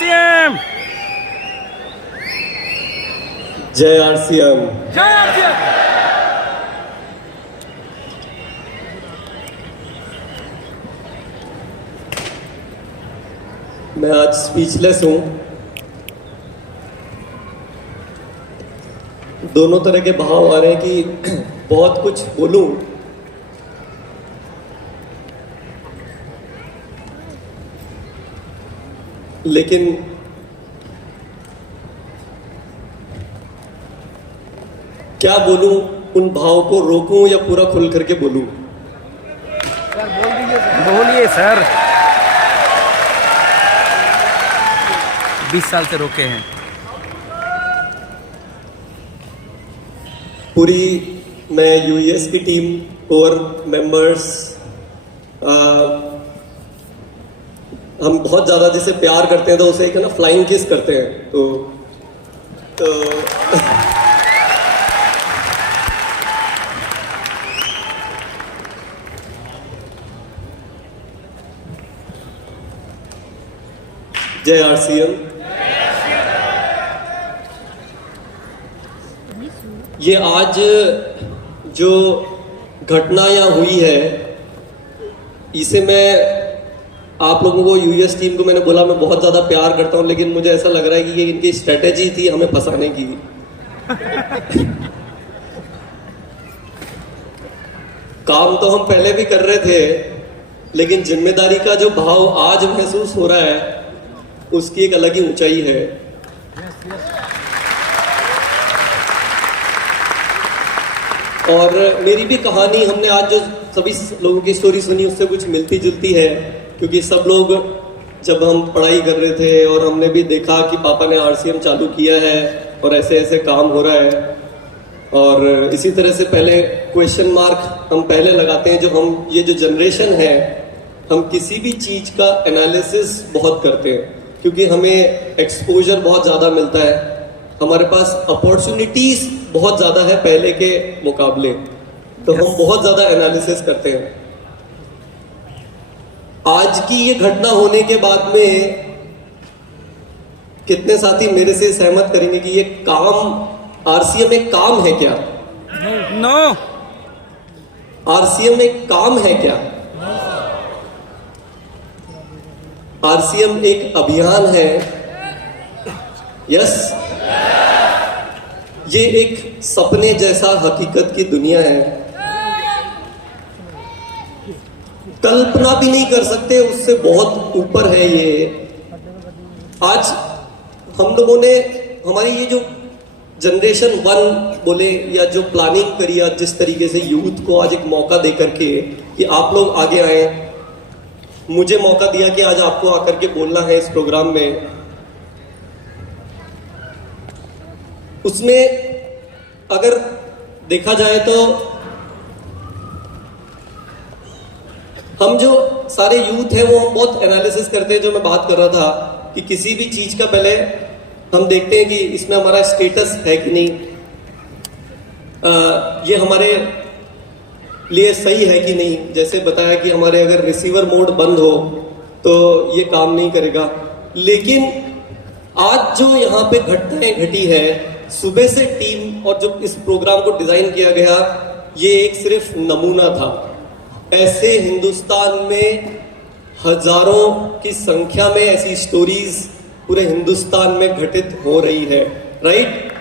RCM, जय RCM. जय RCM. मैं आज स्पीचलेस हूं। दोनों तरह के भाव आ रहे हैं कि बहुत कुछ बोलूं, लेकिन क्या बोलूं, उन भाव को रोकूं या पूरा खुल करके बोलूं? सर बोल दीजिए, बोलिए सर। 20 साल से रोके हैं। पूरी मैं यूएस की टीम और मेंबर्स, हम बहुत ज़्यादा जिसे प्यार करते हैं तो उसे एक है ना फ्लाइंग किस करते हैं। तो जय आरसीएम। ये आज जो घटना यहाँ हुई है, इसे मैं आप लोगों को, यूएस टीम को मैंने बोला मैं बहुत ज़्यादा प्यार करता हूँ, लेकिन मुझे ऐसा लग रहा है कि ये इनकी स्ट्रेटेजी थी हमें फंसाने की। काम तो हम पहले भी कर रहे थे, लेकिन जिम्मेदारी का जो भाव आज महसूस हो रहा है उसकी एक अलग ही ऊंचाई है। और मेरी भी कहानी, हमने आज जो सभी लोगों की स्टोरी सुनी उससे कुछ मिलती जुलती है, क्योंकि सब लोग जब हम पढ़ाई कर रहे थे और हमने भी देखा कि पापा ने आरसीएम चालू किया है और ऐसे ऐसे काम हो रहा है, और इसी तरह से पहले क्वेश्चन मार्क हम पहले लगाते हैं। जो हम ये जो जनरेशन है, हम किसी भी चीज का एनालिसिस बहुत करते हैं, क्योंकि हमें एक्सपोजर बहुत ज़्यादा मिलता है, हमारे पास अपॉर्चुनिटीज बहुत ज़्यादा है पहले के मुकाबले, तो हम बहुत ज़्यादा एनालिसिस करते हैं। आज की ये घटना होने के बाद में कितने साथी मेरे से सहमत करेंगे कि ये काम, आरसीएम एक काम है क्या? नो। आरसीएम एक काम है क्या? आरसीएम एक अभियान है। यस, ये एक सपने जैसा हकीकत की दुनिया है। कल्पना भी नहीं कर सकते, उससे बहुत ऊपर है ये। आज हम लोगों ने, हमारी ये जो जनरेशन 1 बोले या जो प्लानिंग करी, आज जिस तरीके से यूथ को आज एक मौका दे करके कि आप लोग आगे आए, मुझे मौका दिया कि आज आपको आकर के बोलना है इस प्रोग्राम में, उसमें अगर देखा जाए तो हम जो सारे यूथ हैं वो हम बहुत एनालिसिस करते हैं। जो मैं बात कर रहा था कि किसी भी चीज का पहले हम देखते हैं कि इसमें हमारा स्टेटस है कि नहीं, ये हमारे लिए सही है कि नहीं। जैसे बताया कि हमारे अगर रिसीवर मोड बंद हो तो ये काम नहीं करेगा। लेकिन आज जो यहाँ पे घटनाएं घटी है, सुबह से टीम और जो इस प्रोग्राम को डिजाइन किया गया, ये एक सिर्फ नमूना था। ऐसे हिंदुस्तान में हजारों की संख्या में ऐसी स्टोरीज पूरे हिंदुस्तान में घटित हो रही है, राइट?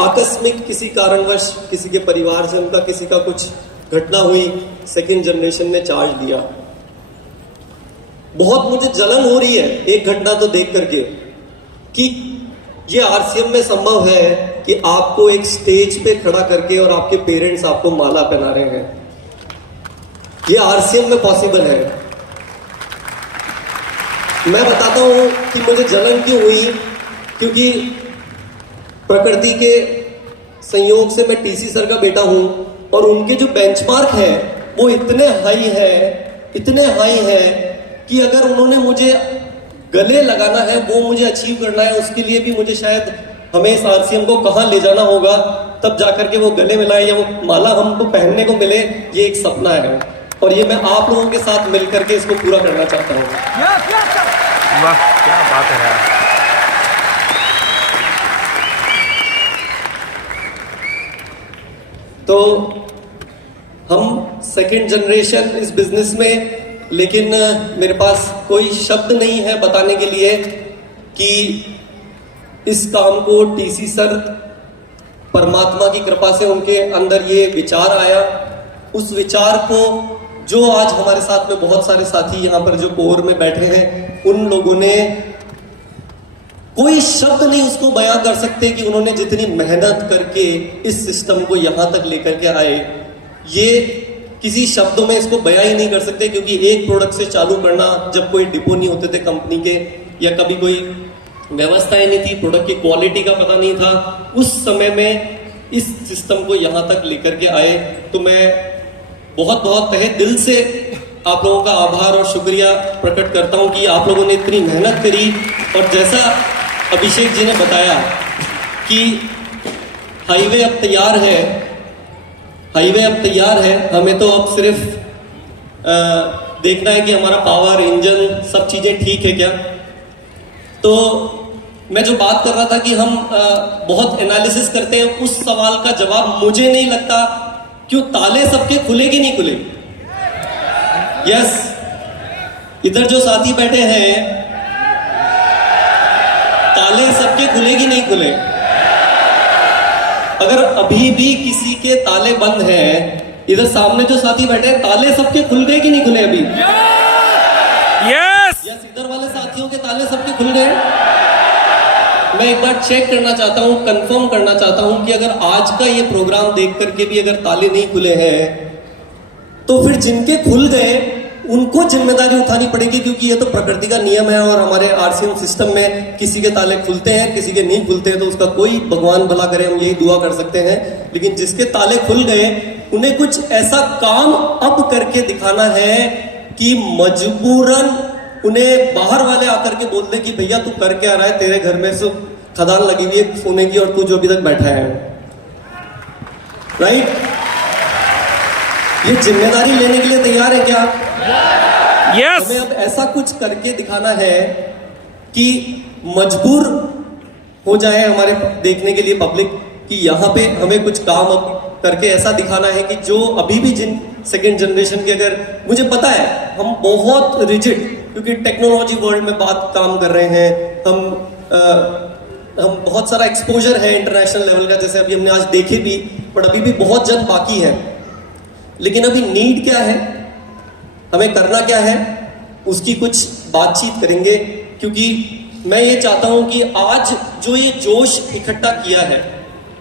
आकस्मिक किसी कारणवश किसी के परिवार से उनका किसी का कुछ घटना हुई, सेकंड जनरेशन ने चार्ज लिया। बहुत मुझे जलन हो रही है एक घटना तो देख करके कि ये आरसीएम में संभव है कि आपको एक स्टेज पे खड़ा करके और आपके पेरेंट्स आपको माला पहना रहे हैं। ये आरसीएम में पॉसिबल है। मैं बताता हूं कि मुझे जलन क्यों हुई, क्योंकि प्रकृति के संयोग से मैं टीसी सर का बेटा हूं और उनके जो बेंचमार्क है वो इतने हाई है कि अगर उन्होंने मुझे गले लगाना है, वो मुझे अचीव करना है, उसके लिए भी मुझे शायद हमें इस आरसीएम को कहां ले जाना होगा, तब जाकर के वो गले मिलाए या वो माला हमको पहनने को मिले। ये एक सपना है। और ये मैं आप लोगों के साथ मिलकर के इसको पूरा करना चाहता हूँ। वाह क्या बात है यार। तो हम सेकंड जनरेशन इस बिजनेस में, लेकिन मेरे पास कोई शब्द नहीं है बताने के लिए कि इस काम को टीसी सर परमात्मा की कृपा से उनके अंदर ये विचार आया। उस विचार को जो आज हमारे साथ में बहुत सारे साथी यहाँ पर जो कोर में बैठे हैं, उन लोगों ने कोई शब्द नहीं उसको बयां कर सकते कि उन्होंने जितनी मेहनत करके इस सिस्टम को यहां तक लेकर के आए, ये किसी शब्दों में इसको बयां ही नहीं कर सकते। क्योंकि एक प्रोडक्ट से चालू करना, जब कोई डिपो नहीं होते थे कंपनी के, या कभी कोई व्यवस्थाएं नहीं थी, प्रोडक्ट की क्वालिटी का पता नहीं था, उस समय में इस सिस्टम को यहां तक लेकर के आए। तो मैं बहुत बहुत तहे दिल से आप लोगों का आभार और शुक्रिया प्रकट करता हूं कि आप लोगों ने इतनी मेहनत करी। और जैसा अभिषेक जी ने बताया कि हाईवे अब तैयार है, हाईवे अब तैयार है, हमें तो अब सिर्फ देखना है कि हमारा पावर, इंजन, सब चीजें ठीक है क्या। तो मैं जो बात कर रहा था कि हम बहुत एनालिसिस करते हैं, उस सवाल का जवाब मुझे नहीं लगता क्यों ताले सबके खुले कि नहीं खुले। यस, इधर जो साथी बैठे हैं, ताले सबके खुले कि नहीं खुले। अगर अभी भी किसी के ताले बंद हैं, इधर सामने जो साथी बैठे हैं, ताले सबके खुल गए कि नहीं खुले अभी। यस यस, इधर वाले साथियों के ताले सबके खुल गए। मैं एक बार चेक करना चाहता हूं, कंफर्म करना चाहता हूं कि अगर आज का ये प्रोग्राम देख करके भी अगर ताले नहीं खुले हैं, तो फिर जिनके खुल गए उनको जिम्मेदारी उठानी पड़ेगी। क्योंकि ये तो प्रकृति का नियम है और हमारे आरसीएम सिस्टम में किसी के ताले खुलते हैं, किसी के नहीं खुलते हैं, तो उसका कोई भगवान भला करे, हम यही दुआ कर सकते हैं। लेकिन जिसके ताले खुल गए, उन्हें कुछ ऐसा काम अब करके दिखाना है कि मजबूरन उन्हें बाहर वाले आकर के बोल दे कि भैया तू कर क्या रहा है, तेरे घर में से खदान लगी हुई है सोने की और तू जो अभी तक बैठा है। राइट? ये जिम्मेदारी लेने के लिए तैयार है क्या? यस हमें अब ऐसा कुछ करके दिखाना है कि मजबूर हो जाए हमारे देखने के लिए पब्लिक कि यहाँ पे हमें कुछ काम अब करके ऐसा दिखाना है कि जो अभी भी जिन सेकेंड जनरेशन के, अगर मुझे पता है हम बहुत रिजिड, क्योंकि टेक्नोलॉजी वर्ल्ड में बात काम कर रहे हैं, हम बहुत सारा एक्सपोजर है इंटरनेशनल लेवल का, जैसे अभी हमने आज देखे भी, बट अभी भी बहुत जन बाकी है। लेकिन अभी नीड क्या है, हमें करना क्या है, उसकी कुछ बातचीत करेंगे। क्योंकि मैं ये चाहता हूं कि आज जो ये जोश इकट्ठा किया है,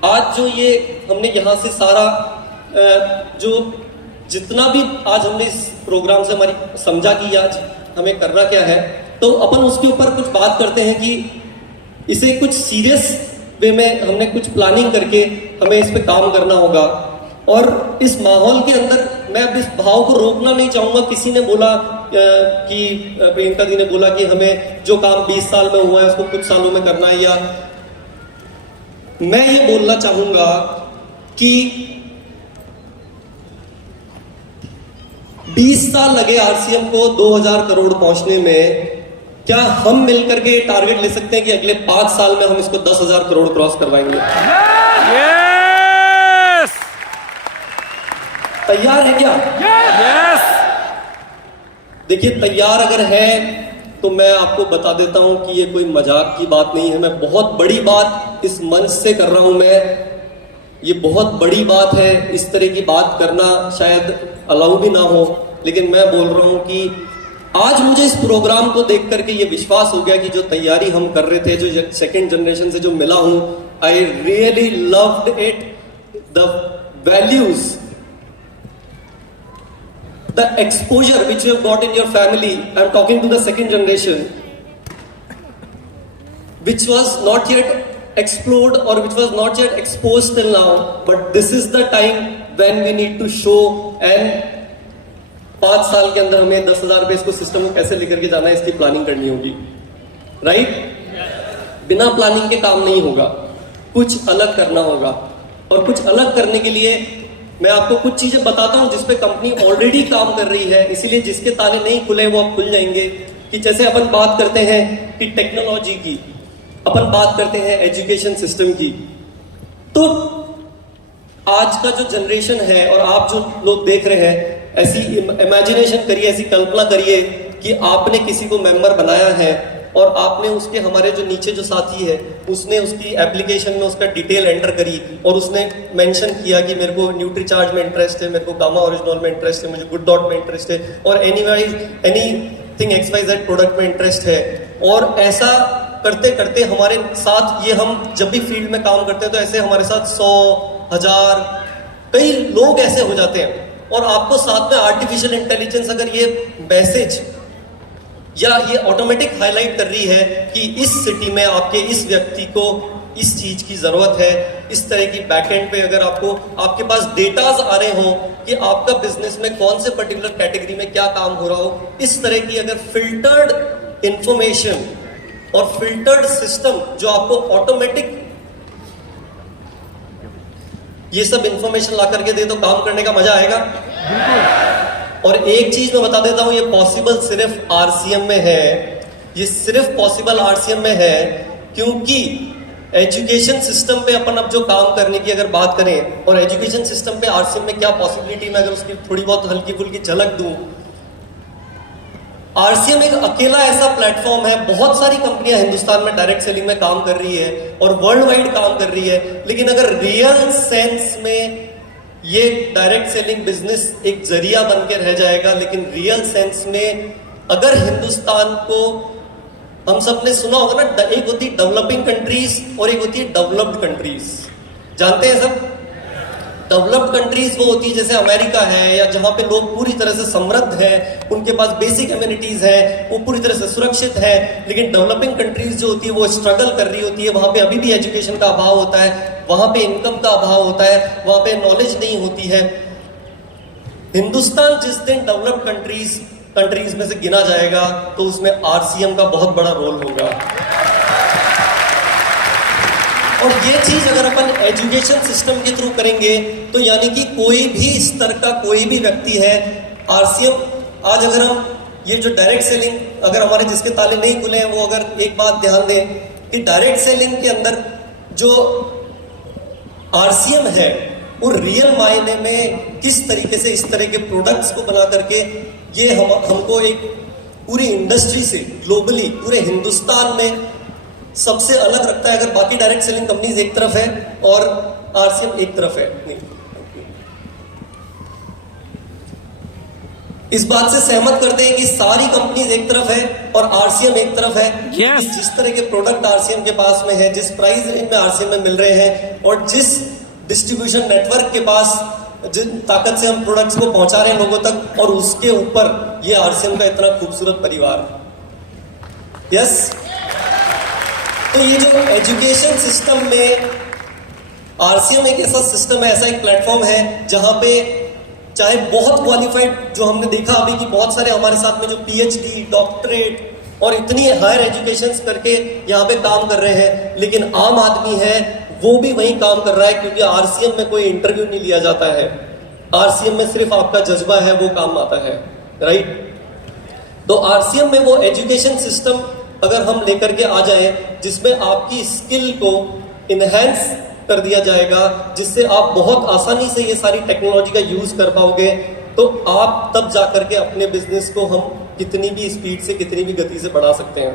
आज जो ये हमने यहां से सारा जो जितना भी आज हमने इस प्रोग्राम से हमारी समझा कि आज हमें करना क्या है, तो अपन उसके ऊपर कुछ बात करते हैं कि इसे कुछ सीरियस वे में हमने कुछ प्लानिंग करके हमें इस पे काम करना होगा। और इस माहौल के अंदर मैं अब इस भाव को रोकना नहीं चाहूंगा। किसी ने बोला कि प्रियंका जी ने बोला कि हमें जो काम 20 साल में हुआ है उसको कुछ सालों में करना है, या मैं ये बोलना चाहूंगा कि 20 साल लगे आरसीएम को 2000 करोड़ पहुंचने में, क्या हम मिलकर के टारगेट ले सकते हैं कि अगले 5 साल में हम इसको 10,000 करोड़ क्रॉस करवाएंगे? यस तैयार है क्या? यस देखिए, तैयार अगर है तो मैं आपको बता देता हूं कि ये कोई मजाक की बात नहीं है। मैं बहुत बड़ी बात इस मंच से कर रहा हूं। मैं ये बहुत बड़ी बात है, इस तरह की बात करना शायद अलाउ भी ना हो, लेकिन मैं बोल रहा हूं कि आज मुझे इस प्रोग्राम को देख करके ये विश्वास हो गया कि जो तैयारी हम कर रहे थे, जो सेकेंड जनरेशन से जो मिला हूं, I really loved it, the values, the exposure which you have got in your family. I'm talking to the second generation, which was not yet explored or which was not yet exposed till now, but this is the time when we need to show, and 5 साल के अंदर हमें 10,000 रुपए इसको system को कैसे लेकर के जाना है, इसकी प्लानिंग करनी होगी। राइट? बिना प्लानिंग के काम नहीं होगा, कुछ अलग करना होगा। और कुछ अलग करने के लिए मैं आपको कुछ चीजें बताता हूं जिसपे कंपनी ऑलरेडी काम कर रही है, इसीलिए जिसके ताले नहीं खुले वो अब खुल जाएंगे। कि जैसे अपन बात करते हैं कि टेक्नोलॉजी की, अपन बात करते हैं एजुकेशन सिस्टम की, तो आज का जो जनरेशन है और आप जो लोग देख रहे हैं, ऐसी इमेजिनेशन करिए, ऐसी कल्पना करिए कि आपने किसी को मेंबर बनाया है और आपने उसके, हमारे जो नीचे जो साथी है, उसने उसकी एप्लीकेशन में उसका डिटेल एंटर करी और उसने मेंशन किया कि मेरे को न्यूट्रीचार्ज में इंटरेस्ट है, मेरे को गामा ओरिजिनल में इंटरेस्ट है, मुझे गुड डॉट में इंटरेस्ट है, और एनीथिंग XYZ प्रोडक्ट में इंटरेस्ट है। और ऐसा करते करते हमारे साथ, ये हम जब भी फील्ड में काम करते हैं तो ऐसे हमारे साथ 100, 1000 कई लोग ऐसे हो जाते हैं। और आपको साथ में आर्टिफिशियल इंटेलिजेंस अगर ये मैसेज या ये ऑटोमेटिक हाईलाइट कर रही है कि इस सिटी में आपके इस व्यक्ति को इस चीज की जरूरत है, इस तरह की बैकएंड पे अगर आपको, आपके पास डेटाज आ रहे हो कि आपका बिजनेस में कौन से पर्टिकुलर कैटेगरी में क्या काम हो रहा हो, इस तरह की अगर फिल्टर्ड इंफॉर्मेशन और फिल्टर्ड सिस्टम जो आपको ऑटोमेटिक ये सब इंफॉर्मेशन ला करके दे, तो काम करने का मजा आएगा। और एक चीज मैं बता देता हूं, ये पॉसिबल सिर्फ आरसीएम में है, ये सिर्फ पॉसिबल आरसीएम में है, क्योंकि एजुकेशन सिस्टम पे अपन अब जो काम करने की अगर बात करें, और एजुकेशन सिस्टम पे आरसीएम में क्या पॉसिबिलिटी, मैं अगर उसकी थोड़ी बहुत हल्की फुल्की झलक दूं, आरसीएम एक अकेला ऐसा प्लेटफॉर्म है, बहुत सारी कंपनियां हिंदुस्तान में डायरेक्ट सेलिंग में काम कर रही है और वर्ल्ड वाइड काम कर रही है, लेकिन अगर रियल सेंस में ये डायरेक्ट सेलिंग बिजनेस एक जरिया बन के रह जाएगा, लेकिन रियल सेंस में अगर हिंदुस्तान को, हम सब ने सुना होगा ना, एक होती है डेवलपिंग कंट्रीज और एक होती है डेवलप्ड कंट्रीज, जानते हैं सब? डेवलप्ड कंट्रीज वो होती है जैसे अमेरिका है, या जहां पे लोग पूरी तरह से समृद्ध है, उनके पास बेसिक एमिनिटीज है, वो पूरी तरह से सुरक्षित है। लेकिन डेवलपिंग कंट्रीज जो होती है वो स्ट्रगल कर रही होती है, वहां पे अभी भी एजुकेशन का अभाव होता है, वहां पे इनकम का अभाव होता है, वहां पे नॉलेज नहीं होती है। हिंदुस्तान जिस दिन डेवलप्ड कंट्रीज में से गिना जाएगा तो उसमें आरसीएम का बहुत बड़ा रोल होगा। और ये चीज अगर अपन एजुकेशन सिस्टम के थ्रू करेंगे तो यानी कि कोई भी स्तर का कोई भी व्यक्ति है, आरसीएम, आज अगर हम ये जो डायरेक्ट सेलिंग, अगर हमारे जिसके ताले नहीं खुले हैं वो अगर एक बात ध्यान दें कि डायरेक्ट सेलिंग के अंदर जो आरसीएम है वो रियल मायने में किस तरीके से इस तरह के प्रोडक्ट्स को बना करके ये हमको एक पूरी इंडस्ट्री से ग्लोबली पूरे हिंदुस्तान में सबसे अलग रखता है। अगर बाकी डायरेक्ट सेलिंग कंपनीज एक तरफ है और आरसीएम एक तरफ है, नहीं, इस बात से सहमत करते हैं कि सारी कंपनीज एक तरफ है और आरसीएम एक तरफ है। yes. जिस तरह के प्रोडक्ट आरसीएम के पास में है, जिस प्राइस रेंज में आरसीएम में मिल रहे हैं और जिस डिस्ट्रीब्यूशन नेटवर्क के पास जिन ताकत से हम प्रोडक्ट्स को पहुंचा रहे हैं लोगों तक, और उसके ऊपर ये आरसीएम का इतना खूबसूरत परिवार। यस, तो ये जो एजुकेशन सिस्टम में आरसीएम एक ऐसा सिस्टम है, ऐसा एक प्लेटफॉर्म है जहां पे चाहे बहुत क्वालिफाइड, जो हमने देखा अभी कि बहुत सारे हमारे साथ में जो पीएचडी, डॉक्टरेट और इतनी हायर एजुकेशन करके यहाँ पे काम कर रहे हैं, लेकिन आम आदमी है वो भी वही काम कर रहा है, क्योंकि आरसीएम में कोई इंटरव्यू नहीं लिया जाता है। आरसीएम में सिर्फ आपका जज्बा है वो काम आता है, राइट? तो आरसीएम में वो एजुकेशन सिस्टम अगर हम लेकर के आ जाए जिसमें आपकी स्किल को इनहेंस कर दिया जाएगा, जिससे आप बहुत आसानी से ये सारी टेक्नोलॉजी का यूज कर पाओगे, तो आप तब जाकर के अपने बिजनेस को हम कितनी भी स्पीड से, कितनी भी गति से बढ़ा सकते हैं,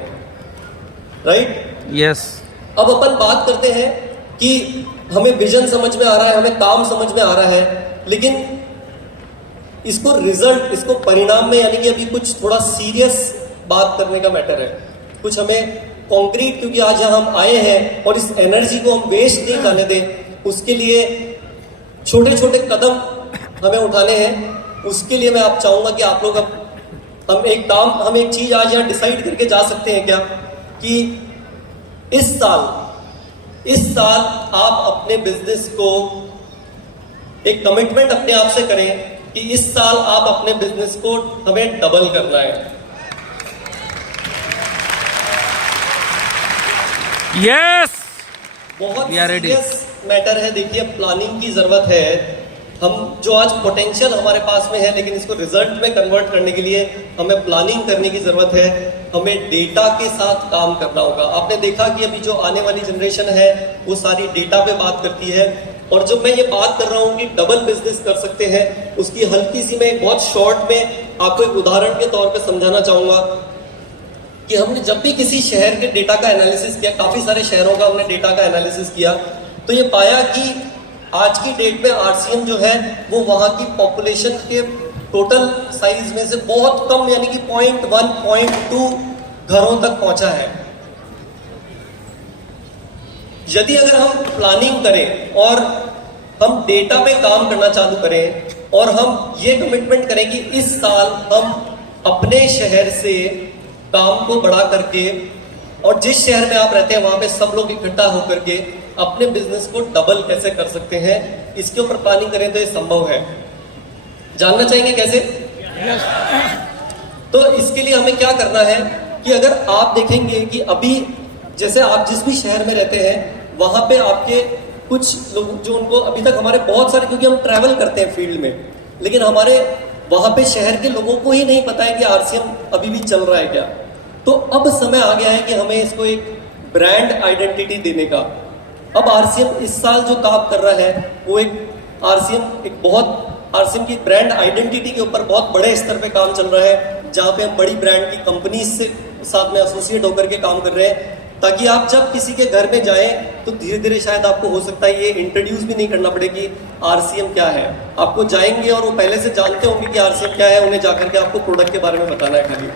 राइट? यस। अब अपन बात करते हैं कि हमें विजन समझ में आ रहा है, हमें काम समझ में आ रहा है, लेकिन इसको रिजल्ट, इसको परिणाम में, यानी कि अभी कुछ थोड़ा सीरियस बात करने का मैटर है, कुछ हमें कॉन्क्रीट, क्योंकि आज यहाँ हम आए हैं और इस एनर्जी को हम वेस्ट नहीं करने दें, उसके लिए छोटे छोटे कदम हमें उठाने हैं। उसके लिए मैं आप चाहूंगा कि आप लोग, अब हम एक चीज आज यहाँ डिसाइड करके जा सकते हैं क्या, कि इस साल आप अपने बिजनेस को एक कमिटमेंट अपने आप से करें कि इस साल आप अपने बिजनेस को हमें डबल करना है। यस, बहुत सीरियस मैटर है। देखिए, प्लानिंग की जरूरत है, हम जो आज पोटेंशियल हमारे पास में है, लेकिन इसको रिजल्ट में कन्वर्ट करने के लिए हमें प्लानिंग करने की जरूरत है, हमें डेटा के साथ काम करना होगा। आपने देखा कि अभी जो आने वाली जनरेशन है वो सारी डेटा पे बात करती है, और जो मैं ये बात कर रहा हूँ कि डबल बिजनेस कर सकते हैं, उसकी हल्की सी मैं एक बहुत शॉर्ट में आपको एक उदाहरण के तौर पे समझाना चाहूंगा कि हमने जब भी किसी शहर के डेटा का एनालिसिस किया, काफी सारे शहरों का हमने डेटा का एनालिसिस किया, तो ये पाया कि आज की डेट में आरसीएम जो है वो वहां की पॉपुलेशन के टोटल साइज में से बहुत कम, यानी कि 0.1 0.2 घरों तक पहुंचा है। यदि अगर हम प्लानिंग करें और हम डेटा पे काम करना चालू करें और हम ये कमिटमेंट करें कि इस साल हम अपने शहर से काम को बढ़ा करके, और जिस शहर में आप रहते हैं वहां पे सब लोग इकट्ठा होकर के अपने बिजनेस को डबल कैसे कर सकते हैं, इसके ऊपर प्लानिंग करें तो ये संभव है। जानना चाहेंगे कैसे? तो इसके लिए हमें क्या करना है कि अगर आप देखेंगे कि अभी जैसे आप जिस भी शहर में रहते हैं वहां पे आपके कुछ लोग जो उनको अभी तक हमारे बहुत सारे, क्योंकि हम ट्रैवल करते हैं फील्ड में, लेकिन हमारे वहां पे शहर के लोगों को ही नहीं पता है कि आरसीएम अभी भी चल रहा है क्या। तो अब समय आ गया है कि हमें इसको एक ब्रांड आइडेंटिटी देने का। अब आरसीएम इस साल जो काम कर रहा है वो एक आरसीएम की ब्रांड आइडेंटिटी के ऊपर बहुत बड़े स्तर पे काम चल रहा है, जहां पे हम बड़ी ब्रांड की कंपनी से साथ में एसोसिएट होकर के काम कर रहे हैं, ताकि आप जब किसी के घर में जाएं तो धीरे धीरे शायद आपको हो सकता है ये इंट्रोड्यूस भी नहीं करना पड़े कि आरसीएम क्या है। आपको जाएंगे और वो पहले से जानते होंगे कि आरसीएम क्या है, उन्हें जाकर के आपको प्रोडक्ट के बारे में बताना है खाली।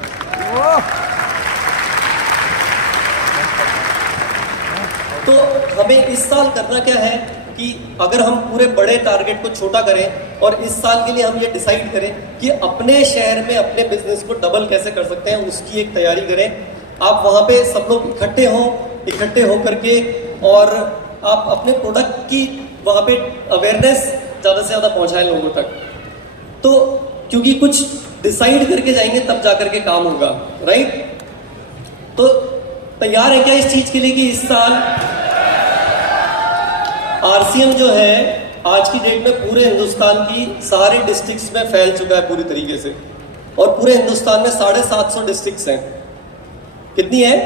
तो हमें इस साल करना क्या है कि अगर हम पूरे बड़े टारगेट को छोटा करें और इस साल के लिए हम ये डिसाइड करें कि अपने शहर में अपने बिजनेस को डबल कैसे कर सकते हैं, उसकी एक तैयारी करें। आप वहां पे सब लोग इकट्ठे हो करके, और आप अपने प्रोडक्ट की वहां पे अवेयरनेस ज्यादा से ज्यादा पहुंचाएं लोगों तक। तो क्योंकि कुछ डिसाइड करके जाएंगे तब जाकर के काम होगा, राइट? तो तैयार है क्या इस चीज के लिए कि इस साल आरसीएम जो है आज की डेट में पूरे हिंदुस्तान की सारे डिस्ट्रिक्ट्स में फैल चुका है पूरी तरीके से, और पूरे हिंदुस्तान में 750 डिस्ट्रिक्ट्स हैं। कितनी है?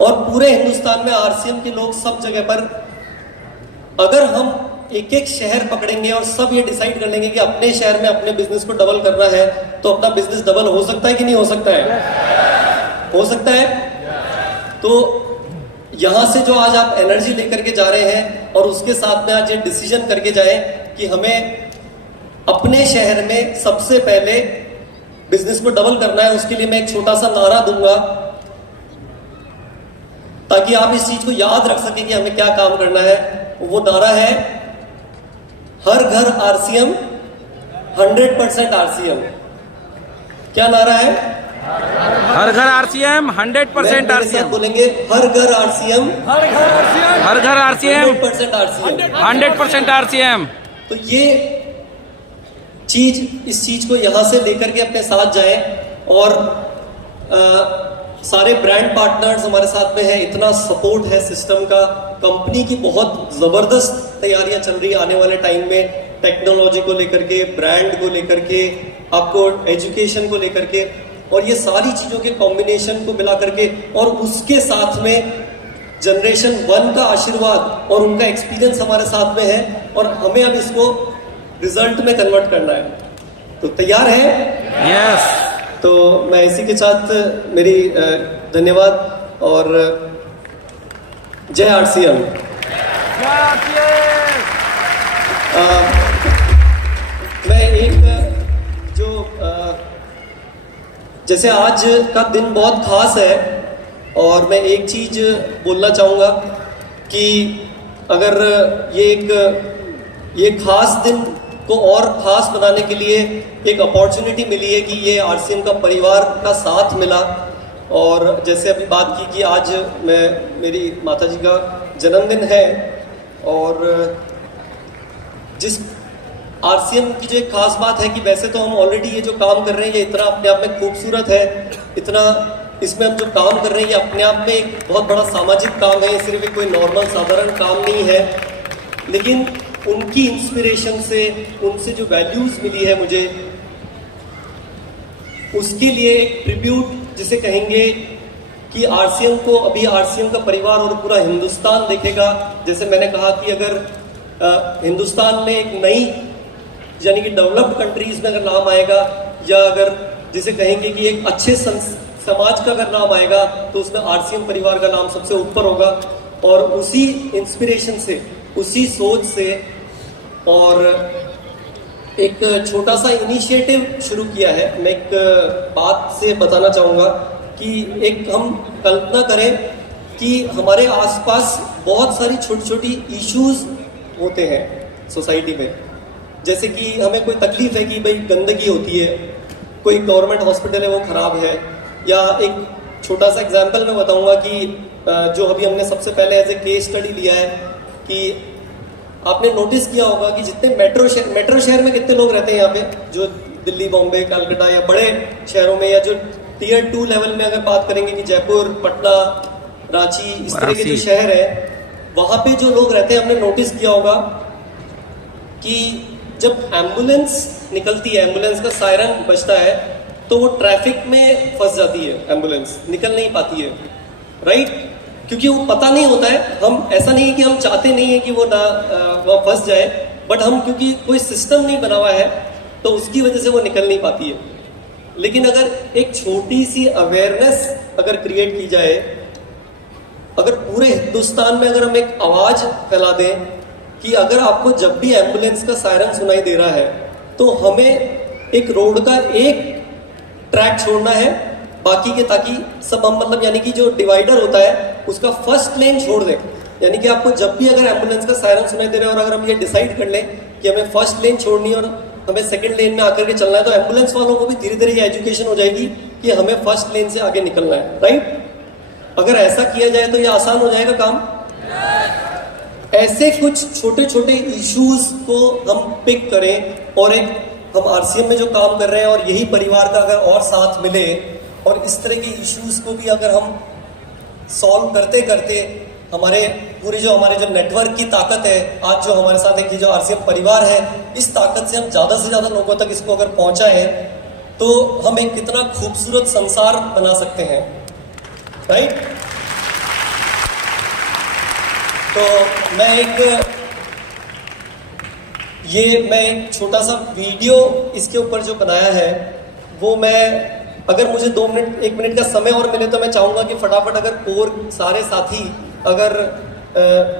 और पूरे हिंदुस्तान में आरसीएम के लोग सब जगह पर, अगर हम एक एक शहर पकड़ेंगे और सब ये डिसाइड कर लेंगे कि अपने शहर में अपने बिजनेस को डबल करना है, तो अपना बिजनेस डबल हो सकता है कि नहीं हो सकता है? हो सकता है। तो यहां से जो आज आप एनर्जी लेकर के जा रहे हैं और उसके साथ में आज ये डिसीजन करके जाए कि हमें अपने शहर में सबसे पहले बिजनेस को डबल करना है, उसके लिए मैं एक छोटा सा नारा दूंगा ताकि आप इस चीज को याद रख सकें कि हमें क्या काम करना है। वो नारा है, हर घर आरसीएम 100% आरसीएम। क्या नारा है? हर घर आरसीएम 100% आरसीएम। बोलेंगे, हर घर आरसीएम, हर घर आरसीएम 100% आरसीएम, 100% आरसीएम। तो ये इस चीज को यहां से लेकर के अपने साथ जाएं, और सारे ब्रांड पार्टनर्स हमारे साथ में है, इतना सपोर्ट है सिस्टम का, कंपनी की बहुत जबरदस्त तैयारियां चल रही है आने वाले टाइम में, टेक्नोलॉजी को लेकर के, ब्रांड को लेकर के, आपको एजुकेशन को लेकर के, और ये सारी चीजों के कॉम्बिनेशन को मिला करके, और उसके साथ में जनरेशन 1 का आशीर्वाद और उनका एक्सपीरियंस हमारे साथ में है, और हमें अब इसको रिजल्ट में कन्वर्ट करना है। तो तैयार है? यस। तो मैं इसी के साथ मेरी धन्यवाद और जय आरसीएम। मैं एक जो जैसे आज का दिन बहुत खास है, और मैं एक चीज बोलना चाहूंगा कि अगर ये खास दिन को और खास बनाने के लिए एक अपॉर्चुनिटी मिली है कि ये आरसीएम का परिवार का साथ मिला, और जैसे अभी बात की कि आज मेरी माताजी का जन्मदिन है, और जिस आरसीएम की जो एक खास बात है कि वैसे तो हम ऑलरेडी ये जो काम कर रहे हैं ये इतना अपने आप में खूबसूरत है, इतना इसमें हम जो काम कर रहे हैं ये अपने आप में एक बहुत बड़ा सामाजिक काम है, सिर्फ कोई नॉर्मल साधारण काम नहीं है। लेकिन उनकी इंस्पिरेशन से, उनसे जो वैल्यूज मिली है मुझे, उसके लिए एक ट्रिब्यूट जिसे कहेंगे कि आरसीएम को अभी आरसीएम का परिवार और पूरा हिंदुस्तान देखेगा। जैसे मैंने कहा कि अगर हिंदुस्तान में एक नई यानी कि डेवलप्ड कंट्रीज में अगर नाम आएगा, या अगर जिसे कहेंगे कि एक अच्छे समाज का अगर नाम आएगा, तो उसमें आरसीएम परिवार का नाम सबसे ऊपर होगा। और उसी इंस्पिरेशन से, उसी सोच से, और एक छोटा सा इनिशिएटिव शुरू किया है। मैं एक बात से बताना चाहूँगा कि एक हम कल्पना करें कि हमारे आसपास बहुत सारी छोटी छोटी इश्यूज होते हैं सोसाइटी में। जैसे कि हमें कोई तकलीफ है कि भाई गंदगी होती है, कोई गवर्नमेंट हॉस्पिटल है वो खराब है, या एक छोटा सा एग्जांपल मैं बताऊंगा कि जो अभी हमने सबसे पहले एज ए केस स्टडी लिया है कि आपने नोटिस किया होगा कि जितने मेट्रो शहर में कितने लोग रहते हैं यहाँ पे, जो दिल्ली, बॉम्बे, कलकत्ता या बड़े शहरों में, या जो टियर 2 लेवल में अगर बात करेंगे कि जयपुर, पटना, रांची, इस तरह के जो शहर है, वहां पे जो लोग रहते हैं, हमने नोटिस किया होगा कि जब एम्बुलेंस निकलती है, एम्बुलेंस का सायरन बजता है, तो वो ट्रैफिक में फंस जाती है, एम्बुलेंस निकल नहीं पाती है, राइट? क्योंकि वो पता नहीं होता है। हम ऐसा नहीं है कि हम चाहते नहीं है कि वो ना वहाँ फंस जाए, बट हम क्योंकि कोई सिस्टम नहीं बना हुआ है, तो उसकी वजह से वो निकल नहीं पाती है। लेकिन अगर एक छोटी सी अवेयरनेस अगर क्रिएट की जाए, अगर पूरे हिंदुस्तान में अगर हम एक आवाज फैला दें कि अगर आपको जब भी एम्बुलेंस का सायरन सुनाई दे रहा है, तो हमें एक रोड का एक ट्रैक छोड़ना है, बाकी के ताकि सब हम मतलब यानी कि जो डिवाइडर होता है उसका फर्स्ट लेन छोड़ दें। यानी कि आपको जब भी अगर एम्बुलेंस का सायरन सुनाई दे रहा है और अगर हम ये डिसाइड कर लें कि हमें फर्स्ट लेन छोड़नी है और हमें सेकंड लेन में आकर के चलना है, तो एम्बुलेंस वालों को भी धीरे धीरे ये एजुकेशन हो जाएगी कि हमें फर्स्ट लेन से आगे निकलना है, राइट? अगर ऐसा किया जाए तो ये आसान हो जाएगा काम। ऐसे कुछ छोटे छोटे इश्यूज को हम पिक करें, और एक हम आरसीएम में जो काम कर रहे हैं और यही परिवार का अगर और साथ मिले, और इस तरह के इश्यूज को भी अगर हम सॉल्व करते करते हमारे हमारे जो नेटवर्क की ताकत है, आज जो हमारे साथ एक जो आरसीएम परिवार है, इस ताकत से हम ज्यादा से ज्यादा लोगों तक इसको अगर पहुंचाएं, तो हम एक कितना खूबसूरत संसार बना सकते हैं, राइट? तो मैं एक छोटा सा वीडियो इसके ऊपर जो बनाया है, वो मैं अगर मुझे 1 मिनट का समय और मिले तो मैं चाहूंगा कि फटाफट अगर कोर सारे साथी अगर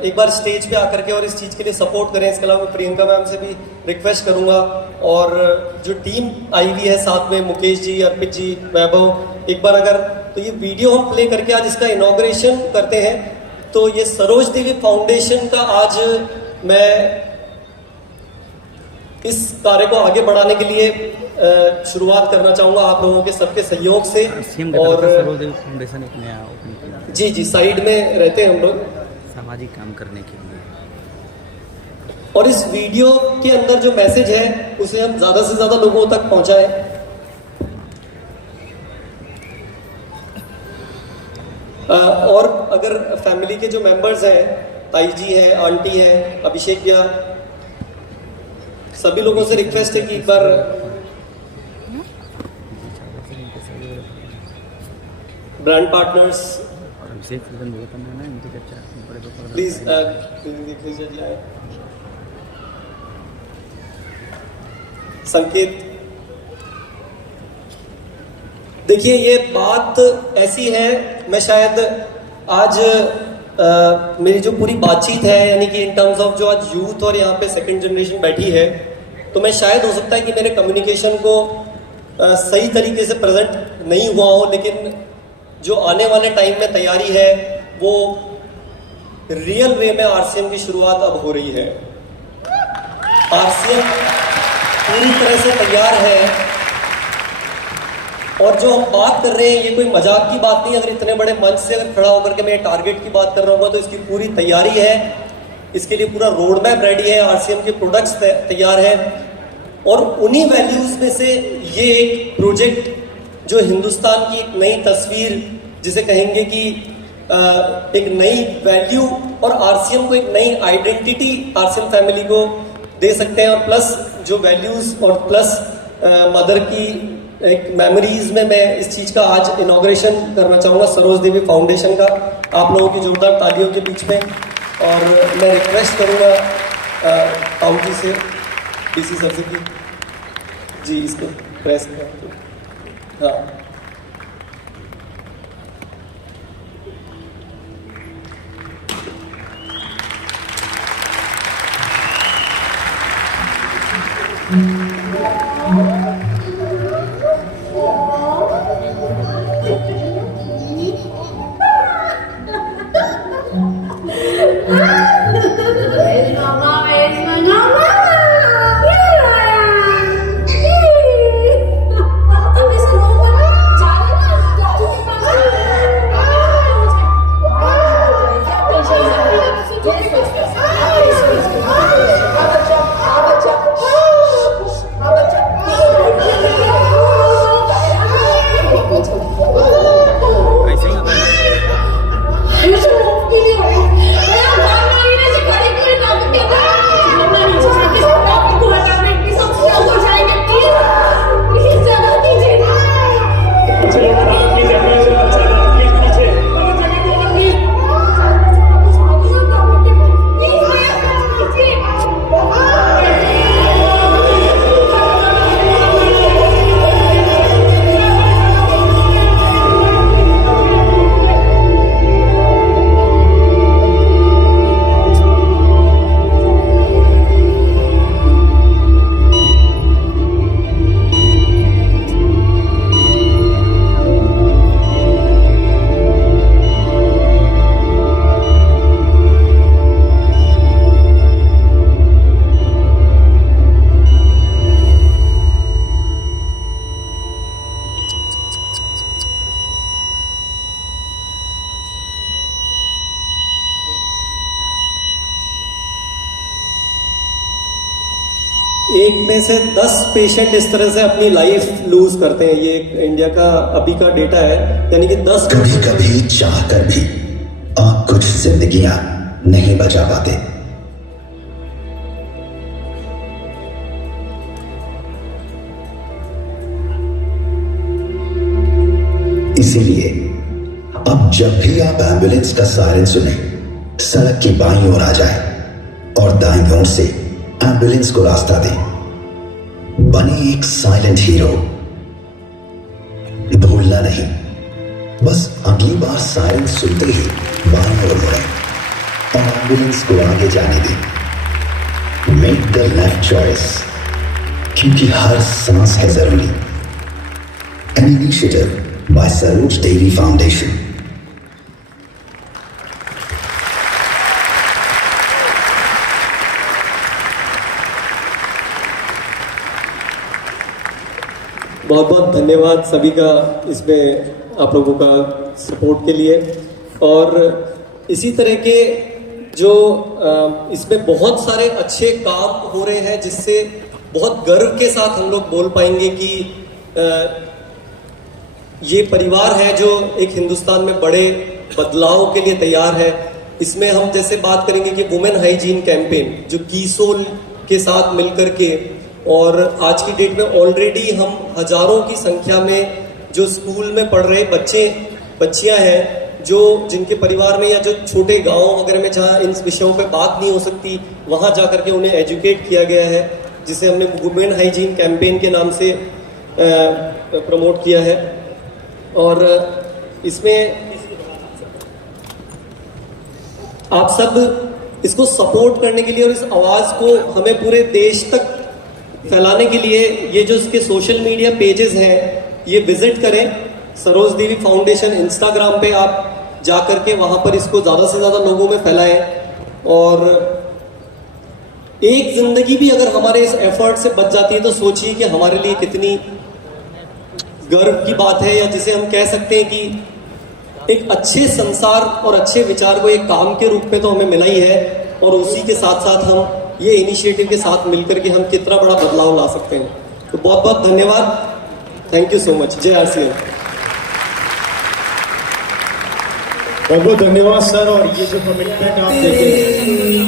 एक बार स्टेज पे आकर के और इस चीज के लिए सपोर्ट करें। इसके अलावा प्रियंका मैम से भी रिक्वेस्ट करूंगा, और जो टीम आई हुई है साथ में, मुकेश जी, अर्पित जी, वैभव, एक बार अगर तो ये वीडियो हम प्ले करके आज इसका इनॉग्रेशन करते हैं। तो ये सरोज देवी फाउंडेशन का आज मैं इस कार्य को आगे बढ़ाने के लिए शुरुआत करना चाहूंगा आप लोगों के सबके सहयोग से। और सरोज देवी फाउंडेशन एक नया ओपन किया। जी जी, साइड में रहते हैं हम लोग सामाजिक काम करने के लिए। और इस वीडियो के अंदर जो मैसेज है उसे हम ज्यादा से ज्यादा लोगों तक पहुंचाएं। और अगर फैमिली के जो मेंबर्स हैं, ताई जी हैं, आंटी हैं, अभिषेक भैया, सभी लोगों से रिक्वेस्ट है कि एक बार ब्रांड पार्टनर्स प्लीज संकेत। देखिए, ये बात ऐसी है, मैं शायद आज मेरी जो पूरी बातचीत है, यानी कि इन टर्म्स ऑफ जो आज यूथ और यहाँ पे सेकंड जनरेशन बैठी है, तो मैं शायद हो सकता है कि मेरे कम्युनिकेशन को सही तरीके से प्रेजेंट नहीं हुआ हो, लेकिन जो आने वाले टाइम में तैयारी है वो रियल वे में आरसीएम की शुरुआत अब हो रही है। आरसीएम पूरी तरह से तैयार है, और जो हम बात कर रहे हैं ये कोई मजाक की बात नहीं। अगर इतने बड़े मंच से अगर खड़ा होकर के मैं टारगेट की बात कर रहा हूँ तो इसकी पूरी तैयारी है, इसके लिए पूरा रोड मैप रेडी है, आरसीएम के प्रोडक्ट्स तैयार है, और उन्हीं वैल्यूज में से ये एक प्रोजेक्ट जो हिंदुस्तान की एक नई तस्वीर, जिसे कहेंगे कि एक नई वैल्यू और आरसीएम को एक नई आइडेंटिटी आरसीएम फैमिली को दे सकते हैं, और प्लस जो वैल्यूज और प्लस मदर की एक मेमोरीज में मैं इस चीज का आज इनॉग्रेशन करना चाहूँगा सरोज देवी फाउंडेशन का, आप लोगों की जोरदार तालियों के बीच में। और मैं रिक्वेस्ट करूँगा ताऊ जी से, डीसी सर से कि जी इसको प्रेस कर। हाँ, एक में से 10 पेशेंट इस तरह से अपनी लाइफ लूज करते हैं। ये इंडिया का अभी का डेटा है, यानी कि 10 कभी कभी चाह कर भी आप कुछ जिंदगियां नहीं बचा पाते। इसीलिए अब जब भी आप एम्बुलेंस का सायरन सुने, सड़क की बाईं ओर आ जाए और दाईं ओर से एम्बुलेंस को रास्ता दें। बने एक साइलेंट हीरो। भूलना नहीं, बस अगली बार सायरन सुनते ही बाईं ओर मुड़ें और एम्बुलेंस को आगे जाने दें। मेक द लेफ्ट चॉइस, क्योंकि हर सांस है जरूरी। An initiative by Saroj Devi foundation. बहुत बहुत धन्यवाद सभी का इसमें आप लोगों का सपोर्ट के लिए। और इसी तरह के जो इसमें बहुत सारे अच्छे काम हो रहे हैं, जिससे बहुत गर्व के साथ हम लोग बोल पाएंगे कि ये परिवार है जो एक हिंदुस्तान में बड़े बदलाव के लिए तैयार है। इसमें हम जैसे बात करेंगे कि वुमेन हाइजीन कैंपेन जो कीसोल के साथ मिलकर के, और आज की डेट में ऑलरेडी हम हजारों की संख्या में जो स्कूल में पढ़ रहे बच्चियां हैं, जो जिनके परिवार में या जो छोटे गांव वगैरह में जहां इन विषयों पे बात नहीं हो सकती, वहां जाकर के उन्हें एजुकेट किया गया है, जिसे हमने वुमेन हाइजीन कैंपेन के नाम से प्रमोट किया है। और इसमें आप सब इसको सपोर्ट करने के लिए और इस आवाज को हमें पूरे देश तक फैलाने के लिए ये जो इसके सोशल मीडिया पेजेस हैं, ये विजिट करें। सरोज देवी फाउंडेशन इंस्टाग्राम पे आप जाकर के वहां पर इसको ज्यादा से ज्यादा लोगों में फैलाएं। और एक जिंदगी भी अगर हमारे इस एफर्ट से बच जाती है तो सोचिए कि हमारे लिए कितनी गर्व की बात है, या जिसे हम कह सकते हैं कि एक अच्छे संसार और अच्छे विचार को एक काम के रूप में तो हमें मिला ही है, और उसी के साथ साथ हम ये इनिशिएटिव के साथ मिलकर के हम कितना बड़ा बदलाव ला सकते हैं। तो बहुत बहुत धन्यवाद, थैंक यू सो मच। जय आरसीएम। बहुत बहुत धन्यवाद सर। और ये जो कमिटमेंट आप देते हैं